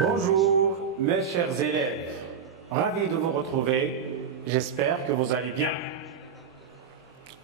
Bonjour mes chers élèves, ravi de vous retrouver, j'espère que vous allez bien.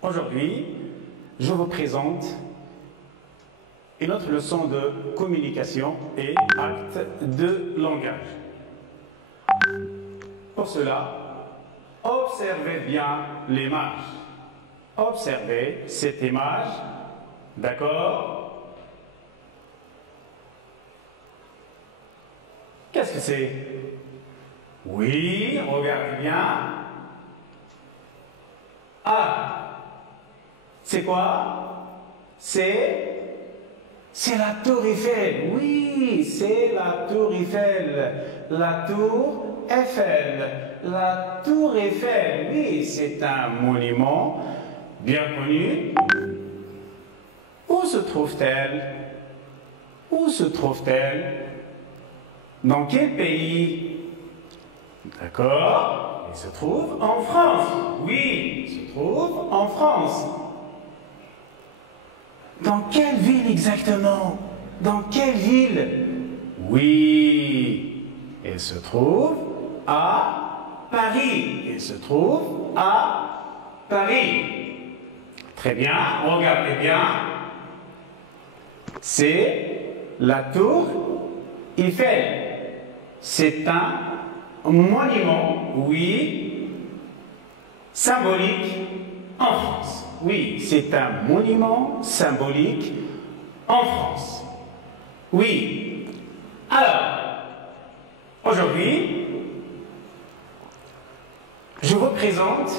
Aujourd'hui, je vous présente une autre leçon de communication et acte de langage. Pour cela, observez bien l'image. Observez cette image, d'accord? Qu'est-ce que c'est? Oui, regardez bien. Ah, c'est quoi? C'est la tour Eiffel. Oui, c'est la tour Eiffel. La tour Eiffel. La tour Eiffel, oui, c'est un monument bien connu. Où se trouve-t-elle? Où se trouve-t-elle? Dans quel pays? D'accord, il se trouve en France. Oui, il se trouve en France. Dans quelle ville exactement? Dans quelle ville? Oui, il se trouve à Paris. Il se trouve à Paris. Très bien, regardez bien. C'est la tour Eiffel. C'est un monument, oui, symbolique en France. Oui, c'est un monument symbolique en France. Oui. Alors, aujourd'hui, je vous présente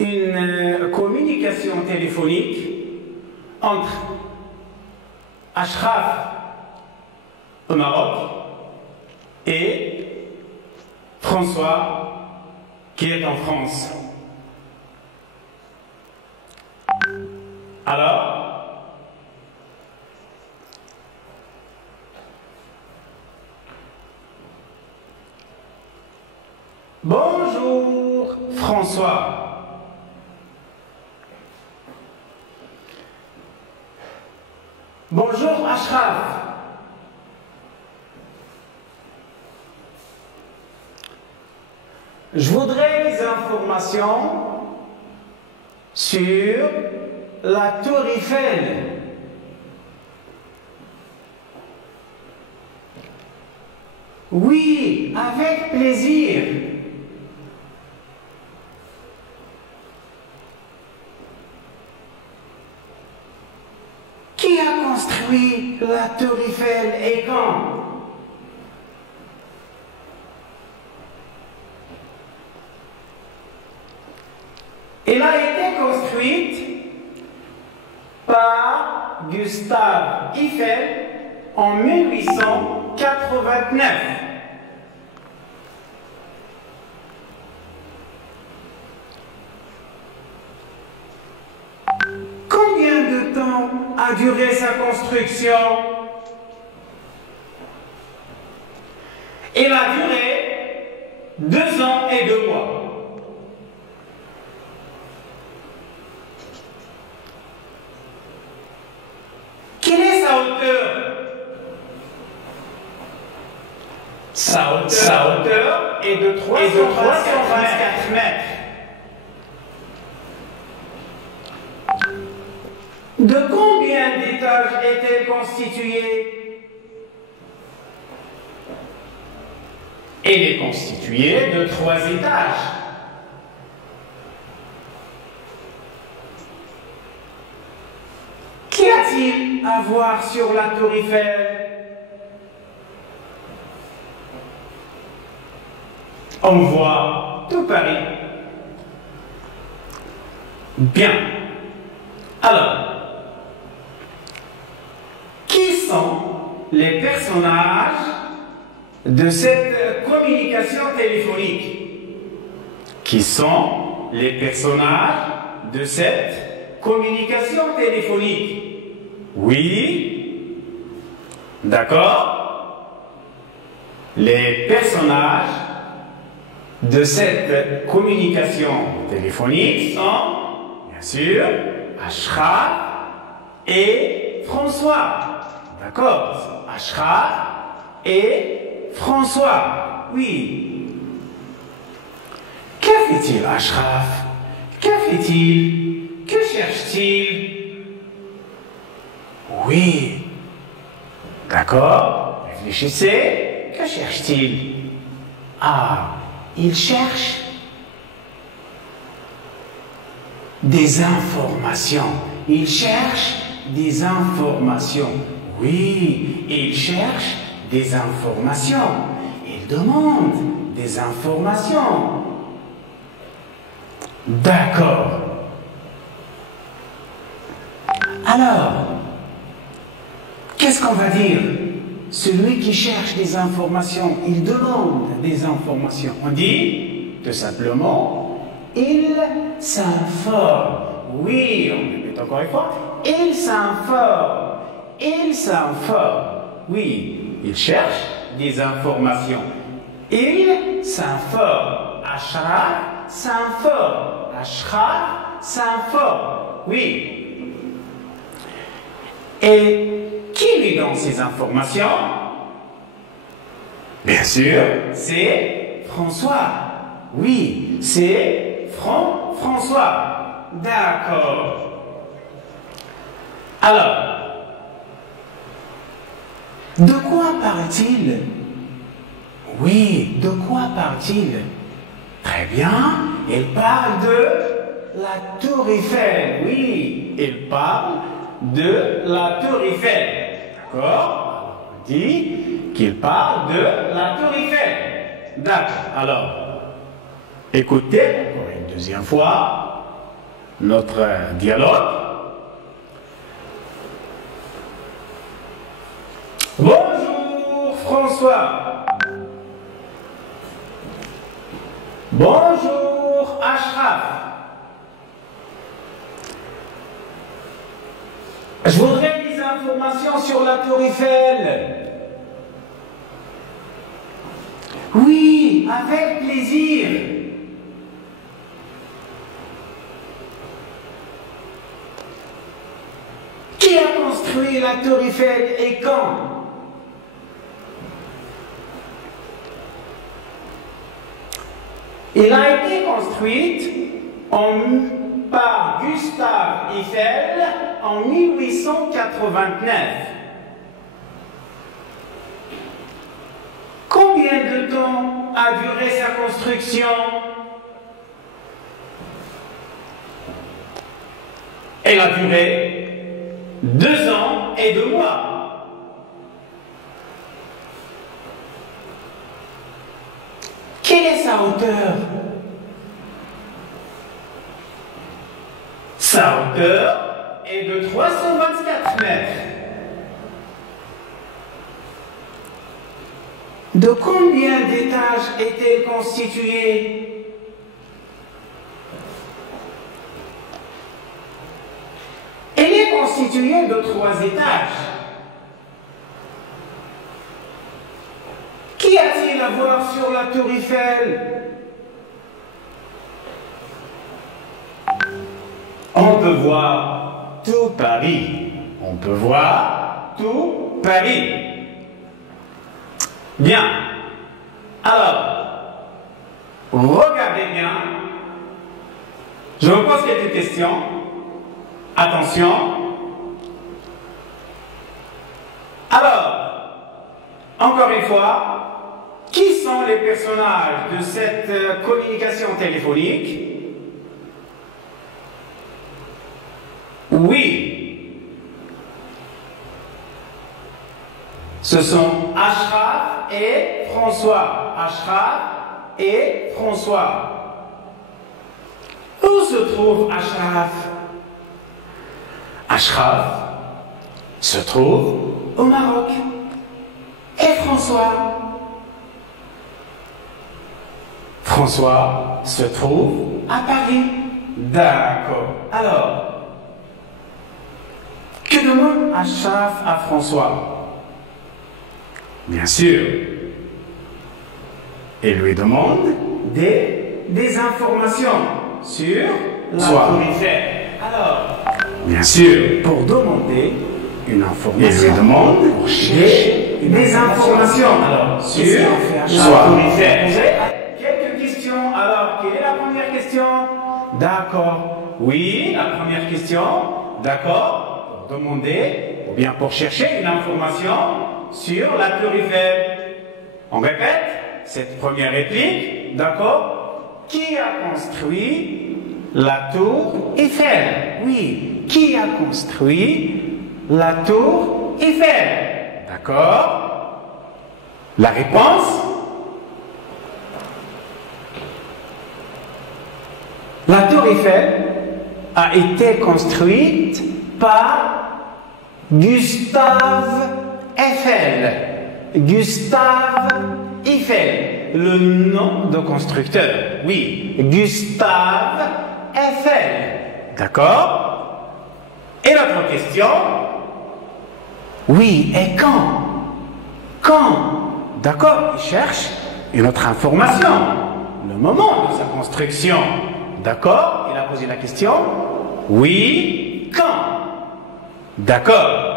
une communication téléphonique entre Ashraf au Maroc et François qui est en France. Alors, bonjour François. Bonjour Ashraf. Je voudrais des informations sur la tour Eiffel. Oui, avec plaisir. Qui a construit la tour Eiffel et quand? Elle a été construite par Gustave Eiffel en 1889. Combien de temps a duré sa construction? Elle a duré 2 ans et 2 mois. Quelle est sa hauteur? Sa hauteur est de 324 mètres. De combien d'étages est-elle constituée? Elle est constituée de 3 étages. Qu'y a-t-il à voir sur la tour Eiffel? On voit tout Paris. Bien. Alors, qui sont les personnages de cette communication téléphonique? Qui sont les personnages de cette communication téléphonique? Oui. D'accord. Les personnages de cette communication téléphonique sont, bien sûr, Ashraf et François. D'accord? Ashraf et François. Oui. Que fait-il, Ashraf? Que fait-il? Que cherche-t-il? Oui. D'accord. Réfléchissez. Que cherche-t-il? Ah, il cherche des informations. Il cherche des informations. Oui, il cherche des informations. Il demande des informations. D'accord. Alors, qu'est-ce qu'on va dire? Celui qui cherche des informations, il demande des informations. On dit, tout simplement, il s'informe. Oui, on répète encore une fois. Il s'informe. Il s'informe. Oui, il cherche des informations. Il s'informe. Ashraf s'informe. Ashraf s'informe. Oui. Et qui lui donne ces informations? Bien sûr, c'est François. Oui, c'est François. D'accord. Alors, de quoi parle-t-il? Oui, de quoi parle-t-il? Très bien, il parle de la Tour Eiffel. Oui, il parle de la Tour Eiffel. D'accord? On dit qu'il parle de la Tour Eiffel. D'accord. Alors, écoutez encore une deuxième fois notre dialogue. Bonjour François. Bonjour Ashraf. Je voudrais des informations sur la Tour Eiffel. Oui, avec plaisir. Qui a construit la Tour Eiffel et quand? Elle a été construite par Gustave Eiffel en 1889. Combien de temps a duré sa construction? Elle a duré 2 ans et 2 mois. Quelle est sa hauteur? Sa hauteur est de 324 mètres. De combien d'étages est-elle constituée? Elle est constituée de 3 étages. Qu'y a-t-il à voir sur la Tour Eiffel? On peut voir tout Paris. On peut voir tout Paris. Bien. Alors, regardez bien. Je vous pose quelques questions. Attention. Alors, encore une fois, qui sont les personnages de cette communication téléphonique? Oui. Ce sont Ashraf et François. Ashraf et François. Où se trouve Ashraf? Ashraf se trouve au Maroc. Et François? François se trouve à Paris. D'accord. Alors, que demande Ashraf à François? Bien sûr, il lui demande des informations sur la Tour Eiffel. Alors, bien sûr, pour demander une information, il lui demande des des informations alors, sur la tour Eiffel. Quelques questions. Alors, quelle est la première question? D'accord. Oui, la première question. D'accord. Pour demander, ou bien pour chercher une information sur la tour Eiffel. On répète cette première réplique. D'accord. Qui a construit la tour Eiffel? Oui. Qui a construit la tour Eiffel? D'accord. La réponse? La tour Eiffel a été construite par Gustave Eiffel. Gustave Eiffel, le nom de constructeur. Oui, Gustave Eiffel. D'accord? Et notre question? Oui, et quand? Quand? D'accord, il cherche une autre information. Le moment de sa construction. D'accord? Il a posé la question. Oui, quand? D'accord.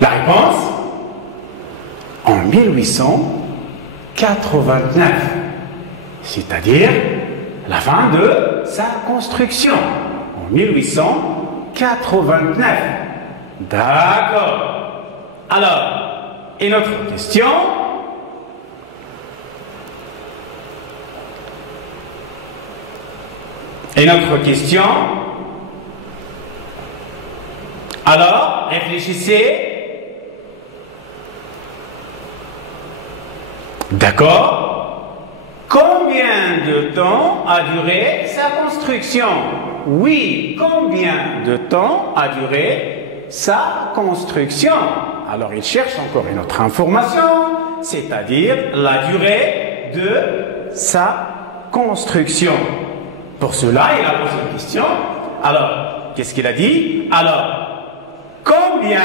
La réponse? En 1889. C'est-à-dire la fin de sa construction. En 1889. D'accord. Alors, et notre question? Et notre question? Alors, réfléchissez. D'accord? Combien de temps a duré sa construction? Oui, combien de temps a duré sa construction? Alors, il cherche encore une autre information, c'est-à-dire la durée de sa construction. Pour cela, il a posé une question. Alors, qu'est-ce qu'il a dit? Alors, combien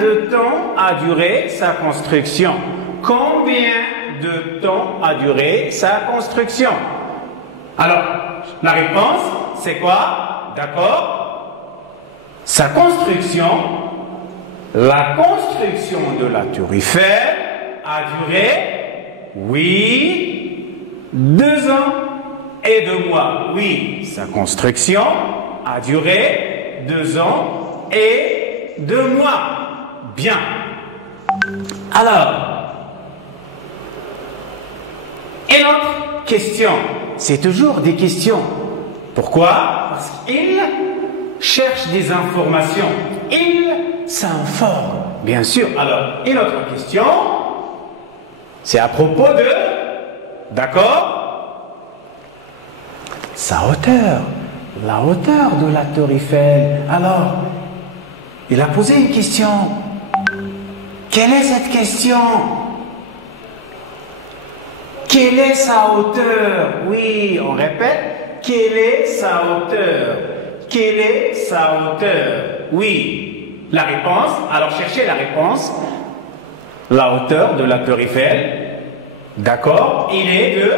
de temps a duré sa construction? Combien de temps a duré sa construction? Alors, la réponse, c'est quoi? D'accord? Sa construction, la construction de la tour Eiffel a duré, oui, 2 ans et 2 mois. Oui, sa construction a duré 2 ans et 2 mois. Bien. Alors, et notre question, c'est toujours des questions. Pourquoi? Parce qu'il cherche des informations. Il s'informe, bien sûr. Alors, et notre question, c'est à propos de, d'accord? Sa hauteur, la hauteur de la tour Eiffel. Alors, il a posé une question. Quelle est cette question? Quelle est sa hauteur? Oui, on répète. Quelle est sa hauteur? Quelle est sa hauteur? Oui. La réponse, alors cherchez la réponse. La hauteur de la tour Eiffel, d'accord, il est de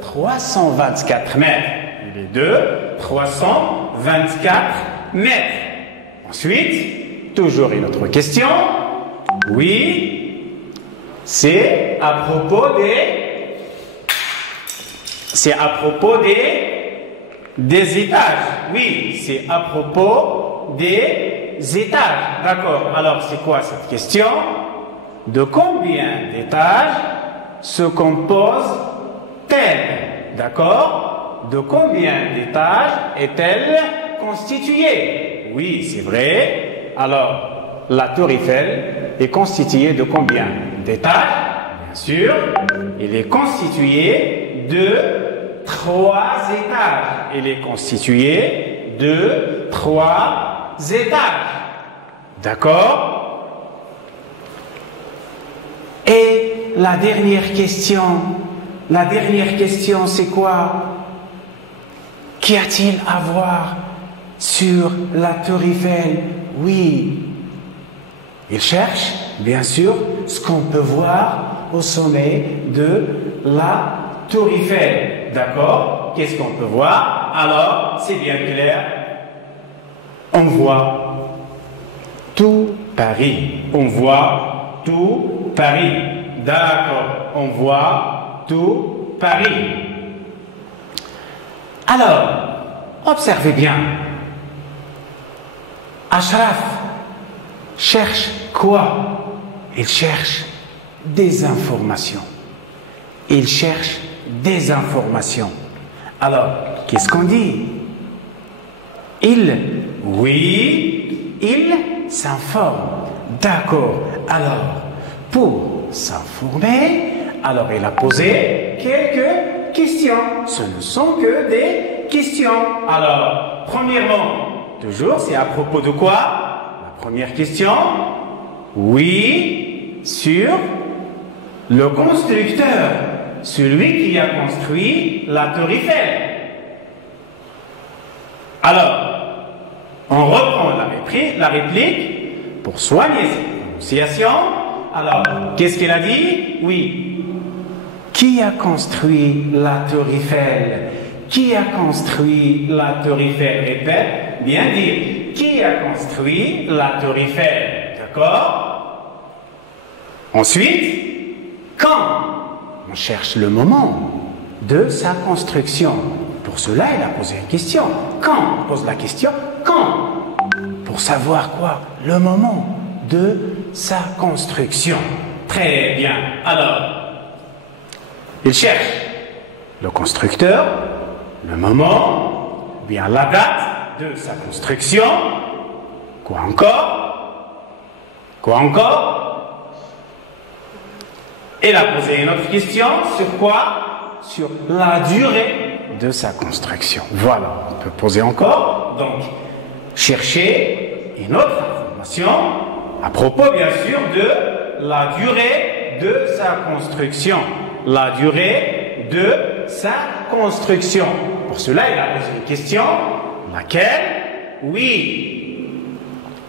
324 mètres. Il est de 324 mètres. Ensuite, toujours une autre question. Oui, c'est à propos des étages. Oui, c'est à propos des étages. D'accord. Alors, c'est quoi cette question? De combien d'étages se compose-t-elle? D'accord? De combien d'étages est-elle constituée? Oui, c'est vrai. Alors, la tour Eiffel est constituée de combien d'étages? Bien sûr, il est constitué de 3 étages. Il est constitué de 3 étages. D'accord? Et la dernière question c'est quoi? Qu'y a-t-il à voir sur la tour Eiffel? Oui, il cherche, bien sûr, ce qu'on peut voir au sommet de la tour Eiffel. D'accord? Qu'est-ce qu'on peut voir? Alors, c'est bien clair. On voit tout Paris. On voit tout Paris. D'accord, on voit tout Paris. Alors, observez bien. Ashraf cherche quoi? Il cherche des informations. Il cherche des informations. Alors, qu'est-ce qu'on dit? Oui, il s'informe. D'accord. Alors, pour s'informer, alors il a posé quelques questions. Ce ne sont que des questions. Alors, premièrement, toujours, c'est à propos de quoi? La première question, oui, sur le constructeur, celui qui a construit la Tour Eiffel. Alors, on reprend la réplique pour soigner cette prononciation. Alors, qu'est-ce qu'il a dit? Oui. Qui a construit la Tour Eiffel? Qui a construit la Tour Eiffel? Répète, bien dire. Qui a construit la Tour Eiffel? D'accord? Ensuite, quand? On cherche le moment de sa construction. Pour cela, il a posé une question. Quand? On pose la question. Quand? Pour savoir quoi? Le moment de sa construction. Très bien. Alors, il cherche le constructeur, le moment, bien la date de sa construction. Quoi encore? Quoi encore? Il a posé une autre question sur quoi? Sur la durée de sa construction. Voilà, on peut poser encore. Donc, chercher une autre information à propos, bien sûr, de la durée de sa construction. La durée de sa construction. Pour cela, il a posé une question. Laquelle? Oui.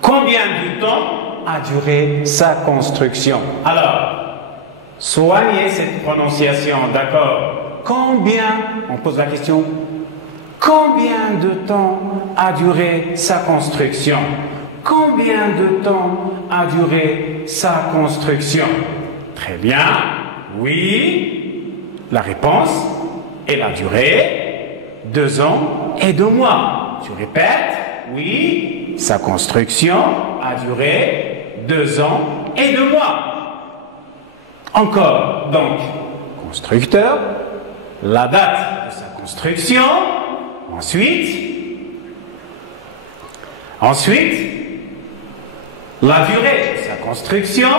Combien de temps a duré sa construction? Alors, soignez cette prononciation, d'accord? Combien, on pose la question, combien de temps a duré sa construction? Combien de temps a duré sa construction? Très bien, oui. La réponse est la durée, 2 ans et 2 mois. Tu répètes, oui, sa construction a duré 2 ans et 2 mois. Encore, donc, constructeur, la date de sa construction, ensuite, la durée de sa construction,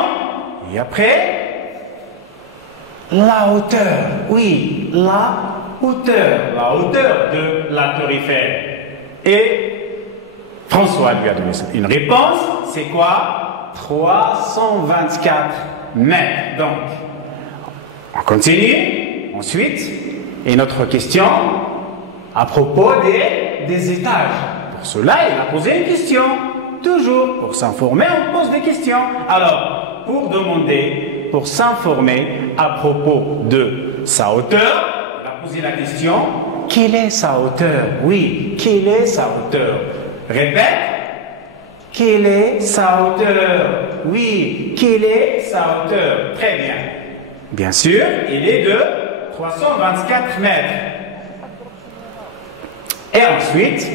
et après, la hauteur, oui, la hauteur de la Tour Eiffel. Et François lui a donné une réponse, c'est quoi? 324 mètres. Donc, on continue, ensuite, et notre question à propos des étages. Pour cela, il a posé une question. Toujours, pour s'informer, on pose des questions. Alors, pour s'informer à propos de sa hauteur, il a posé la question, quelle est sa hauteur? Oui, quelle est sa hauteur? Répète, quelle est sa hauteur? Oui, quelle est sa hauteur? Très bien. Bien sûr, il est de 324 mètres. Et ensuite,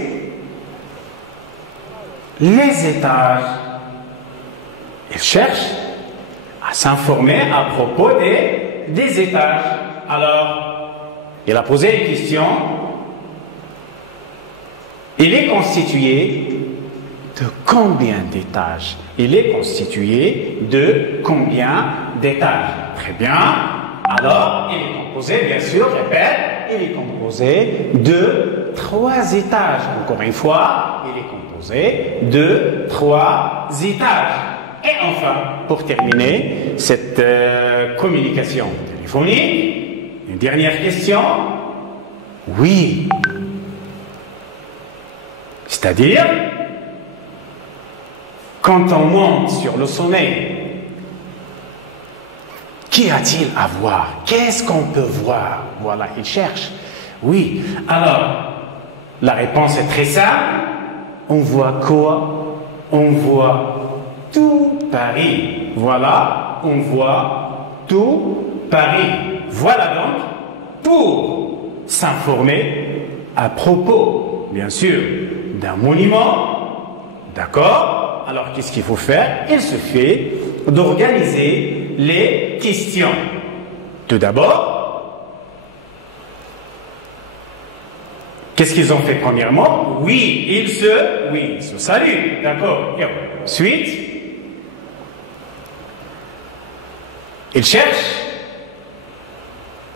les étages. Il cherche à s'informer à propos des étages. Alors, il a posé une question. Il est constitué de combien d'étages? Il est constitué de combien d'étages? Très bien. Alors, il est composé, bien sûr, répète, il est composé de 3 étages. Encore une fois, il est composé de 3 étages. Et enfin, pour terminer cette communication téléphonique, une dernière question. Oui. C'est-à-dire, quand on monte sur le sommet, qu'y a-t-il à voir? Qu'est-ce qu'on peut voir? Voilà, il cherche. Oui. Alors, la réponse est très simple. On voit quoi? On voit tout Paris. Voilà, on voit tout Paris. Voilà donc pour s'informer à propos, bien sûr, d'un monument. D'accord? Alors, qu'est-ce qu'il faut faire? Il se fait d'organiser les questions. Tout d'abord, qu'est-ce qu'ils ont fait premièrement? Oui, ils se saluent. D'accord? Ensuite, ils cherchent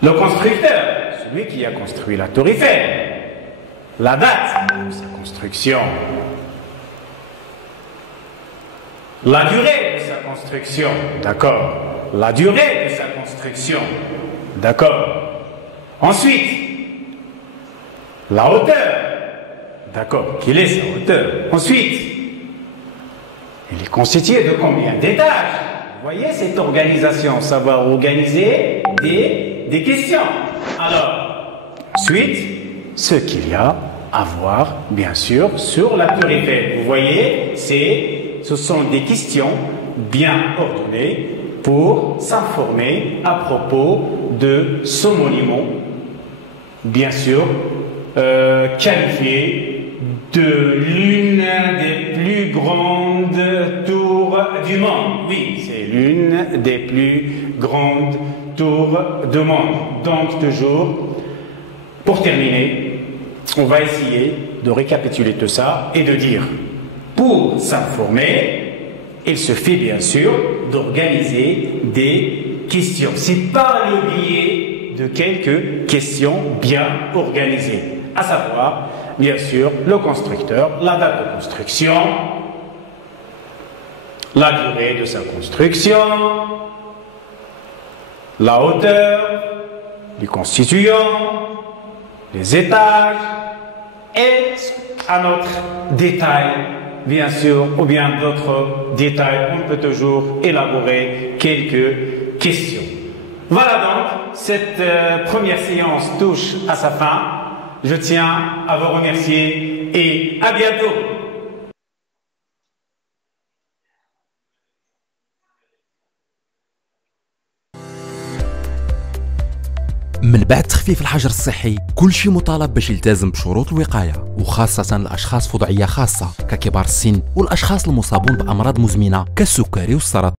le constructeur, celui qui a construit la Tour Eiffel, la date de sa construction, la durée de sa construction, d'accord, la durée de sa construction, d'accord. Ensuite, la hauteur, d'accord, quelle est sa hauteur. Ensuite, il est constitué de combien d'étages? Vous voyez cette organisation, savoir organiser des questions. Alors, ensuite, ce qu'il y a à voir, bien sûr, sur la Tour Eiffel. Vous voyez, ce sont des questions bien ordonnées pour s'informer à propos de ce monument, bien sûr, qualifié de l'une des plus grandes tours du monde. Oui, c'est l'une des plus grandes tours du monde. Donc, toujours, pour terminer, on va essayer de récapituler tout ça et de dire, pour s'informer, il suffit bien sûr d'organiser des questions. C'est par le biais de quelques questions bien organisées, à savoir, bien sûr, le constructeur, la date de construction, la durée de sa construction, la hauteur du constituant, les étages et un autre détail, bien sûr, ou bien d'autres détails. On peut toujours élaborer quelques questions. Voilà donc, cette première séance touche à sa fin. Je tiens à vous remercier et à bientôt. من بعد تخفيف الحجر الصحي كل شيء مطالب باش يلتزم بشروط الوقاية، وخاصة الأشخاص في وضعية خاصة ككبار السن والأشخاص المصابون بأمراض مزمنة كالسكري والسرطان.